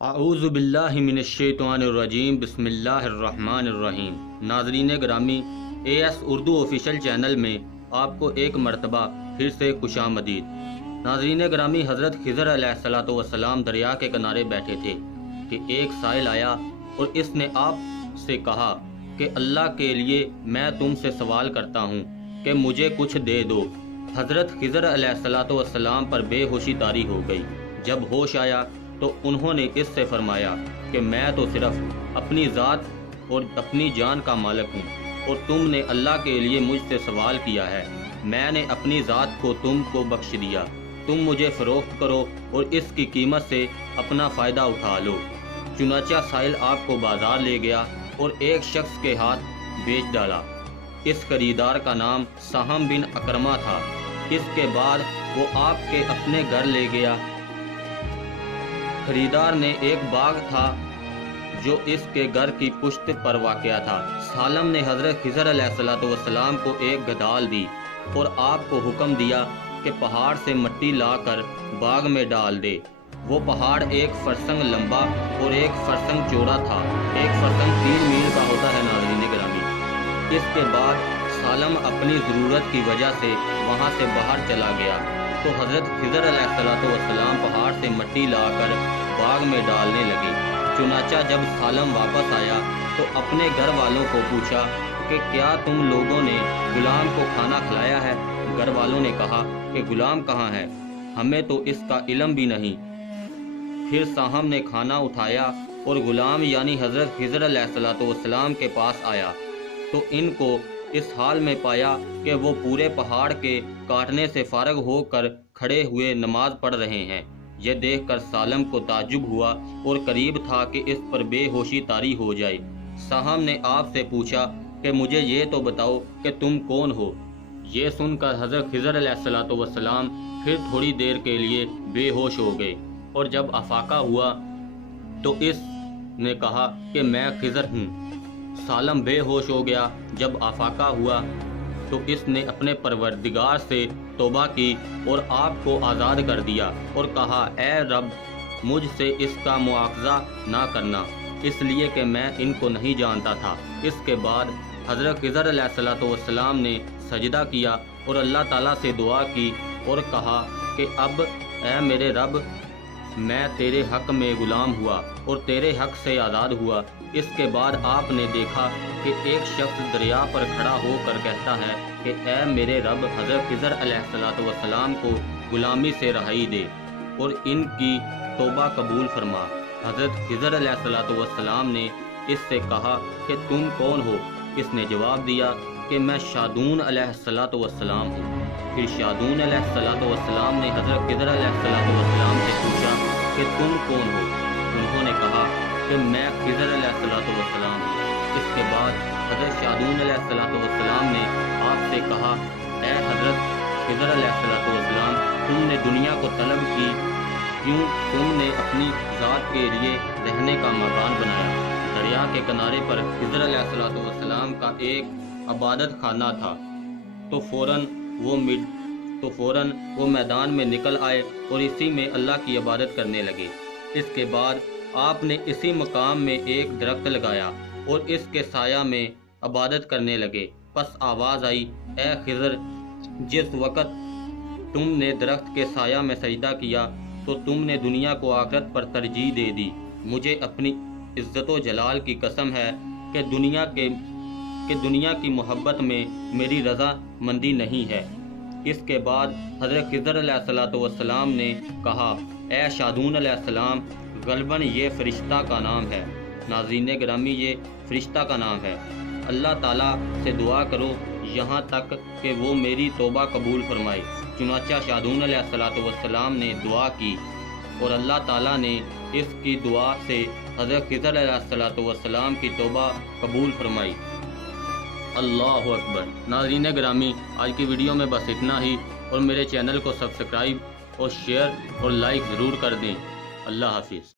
اعوذ باللہ من الشیطان الرجیم بسم اللہ الرحمن الرحیم۔ ناظرین گرامی، A S Urdu official channel میں آپ کو ایک مرتبہ پھر سے خوش آمدید۔ ناظرین گرامی، حضرت خضر علیہ السلام دریا کے کنارے بیٹھے تھے کہ ایک سائل آیا اور اس نے آپ سے کہا کہ اللہ کے لیے میں تم سے سوال کرتا ہوں کہ مجھے کچھ دے دو۔ حضرت خضر علیہ السلام پر بے ہوشی طاری ہو گئی۔ جب ہوش آیا تو انہوں نے اس سے فرمایا کہ میں تو صرف اپنی ذات اور اپنی جان کا مالک ہوں، اور تم نے اللہ کے لیے مجھ سے سوال کیا ہے، میں نے اپنی ذات کو تم کو بخش دیا، تم مجھے فروخت کرو اور اس کی قیمت سے اپنا فائدہ اٹھا لو۔ چنانچہ سائل آپ کو بازار لے گیا اور ایک شخص کے ہاتھ بیچ ڈالا۔ اس خریدار کا نام سہم بن اکرمہ تھا۔ اس کے بعد وہ آپ کے اپنے گھر لے گیا۔ خریدار نے ایک باغ تھا جو اس کے گھر کی پشت پر واقع تھا۔ سالم نے حضرت خضر علیہ السلام کو ایک گدال دی اور آپ کو حکم دیا کہ پہاڑ سے مٹی لا کر باغ میں ڈال دے۔ وہ پہاڑ ایک فرسنگ لمبا اور ایک فرسنگ چوڑا تھا۔ ایک فرسنگ 3 میل کا ہوتا ہے ناظرین گرامی۔ اس کے بعد سالم اپنی ضرورت کی وجہ سے وہاں سے باہر چلا گیا تو حضرت خضر علیہ السلام پہاڑ سے مٹی لا کر باغ میں ڈالنے لگے۔ چنانچہ جب سالم واپس آیا تو اپنے گھر والوں کو پوچھا کہ کیا تم لوگوں نے غلام کو کھانا کھلایا ہے؟ گھر والوں نے کہا کہ غلام کہاں ہے، ہمیں تو اس کا علم بھی نہیں۔ پھر ساہم نے کھانا اٹھایا اور غلام یعنی حضرت خضر علیہ السلام کے پاس آیا تو ان کو اس حال میں پایا کہ وہ پورے پہاڑ کے کاٹنے سے فارغ ہو کر کھڑے ہوئے نماز پڑھ رہے ہیں۔ یہ دیکھ کر سالم کو تعجب ہوا اور قریب تھا کہ اس پر بے ہوشی طاری ہو جائے۔ ساہم نے آپ سے پوچھا کہ مجھے یہ تو بتاؤ کہ تم کون ہو؟ یہ سن کر حضرت خضر علیہ السلام پھر تھوڑی دیر کے لیے بے ہوش ہو گئے، اور جب افاقہ ہوا تو اس نے کہا کہ میں خضر ہوں۔ سالم بے ہوش ہو گیا۔ جب افاقہ ہوا تو اس نے اپنے پروردگار سے توبہ کی اور آپ کو آزاد کر دیا اور کہا، اے رب، مجھ سے اس کا مواخذہ نہ کرنا، اس لیے کہ میں ان کو نہیں جانتا تھا۔ اس کے بعد حضرت خضر علیہ السلام نے سجدہ کیا اور اللہ تعالیٰ سے دعا کی اور کہا کہ اب اے میرے رب، میں تیرے حق میں غلام ہوا اور تیرے حق سے آزاد ہوا۔ اس کے بعد آپ نے دیکھا کہ ایک شخص دریا پر کھڑا ہو کر کہتا ہے کہ اے میرے رب، حضرت خضر علیہ السلام کو غلامی سے رہائی دے اور ان کی توبہ قبول فرما۔ حضرت خضر علیہ السلام نے اس سے کہا کہ تم کون ہو؟ اس نے جواب دیا کہ میں شادون علیہ السلام ہوں۔ پھر شادون علیہ السلام نے حضرت خضر علیہ السلام سے پوچھا کہ تم کون ہو؟ انہوں نے کہا کہ میں خضر علیہ السلام ہوں۔ اس کے بعد حضرت شادون علیہ السلام نے آپ سے کہا، اے حضرت خضر علیہ السلام، تم نے دنیا کو طلب کی کیوں؟ تم نے اپنی ذات کے لیے رہنے کا مکان بنایا۔ دریا کے کنارے پر خضر علیہ السلام کا ایک عبادت خانہ تھا تو فوراً وہ میدان میں نکل آئے اور اسی میں اللہ کی عبادت کرنے لگے۔ اس کے بعد آپ نے اسی مقام میں ایک درخت لگایا اور اس کے سایہ میں عبادت کرنے لگے۔ پس آواز آئی، اے خضر، جس وقت تم نے درخت کے سایہ میں سجدہ کیا تو تم نے دنیا کو آخرت پر ترجیح دے دی۔ مجھے اپنی عزت و جلال کی قسم ہے کہ دنیا کی محبت میں میری رضا مندی نہیں ہے۔ اس کے بعد حضرت خضر علیہ السلام نے کہا، اے شادون علیہ السلام، غالباً یہ فرشتہ کا نام ہے۔ ناظرین گرامی، یہ فرشتہ کا نام ہے۔ اللہ تعالیٰ سے دعا کرو یہاں تک کہ وہ میری توبہ قبول فرمائے۔ چنانچہ شادون علیہ السلام نے دعا کی اور اللہ تعالیٰ نے اس کی دعا سے حضرت خضر علیہ السلام کی توبہ قبول فرمائی۔ اللہ اکبر۔ ناظرین گرامی، آج کی ویڈیو میں بس اتنا ہی، اور میرے چینل کو سبسکرائب اور شیئر اور لائک ضرور کر دیں۔ اللہ حافظ۔